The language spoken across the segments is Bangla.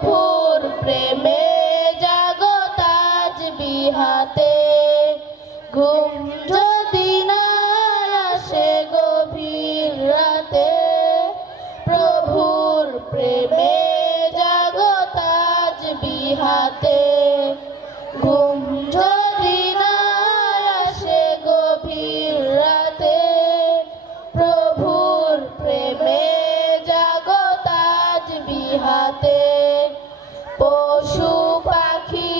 প্রভুর প্রেমে জাগত আজ বিহাতে, ঘুম যদি না আসে গভীর রাতে, প্রভুর প্রেমে জাগত আজ বিহাতে, ঘুম যদি না আসে গভীর রাতে, প্রভুর প্রেমে জাগত আজ বিহাতে। পশু পাখি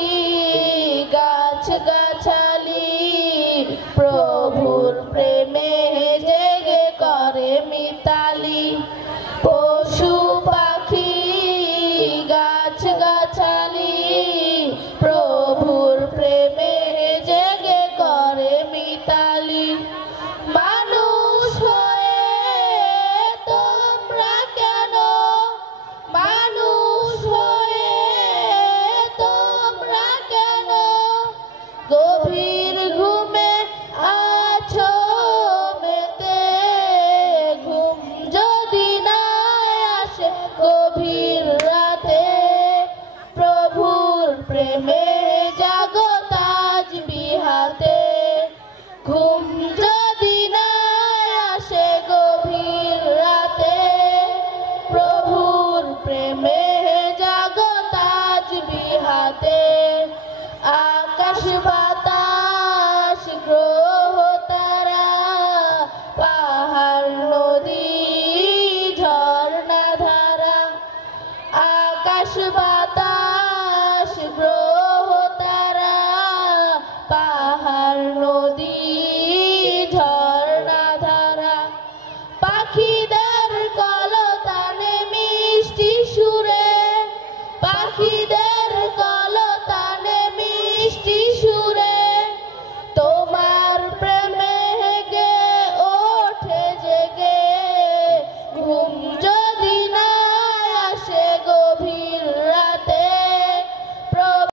গাছ গাছালি প্রভুর প্রেমে জেগে করে মিতালি, পশু পাখি গাছ গাছালি প্রভুর প্রেমে জেগে করে মিতালি। মানুষ হয়ে তোমরা কেন, মানুষ হয়ে তোমরা কেন গভীর ঘুমে আছো মেতে, ঘুম যদি না আসে গভীর রাতে, প্রভুর প্রেমে জাগত আজ বিহাতে, ঘুম যদি না আসে গভীর রাতে, প্রভুর প্রেমে জাগত আজ বিহাতে। আকাশ বাতাস গ্রহ তারা পাহাড় নদী ঝর্ণা ধারা, আকাশ বাতাস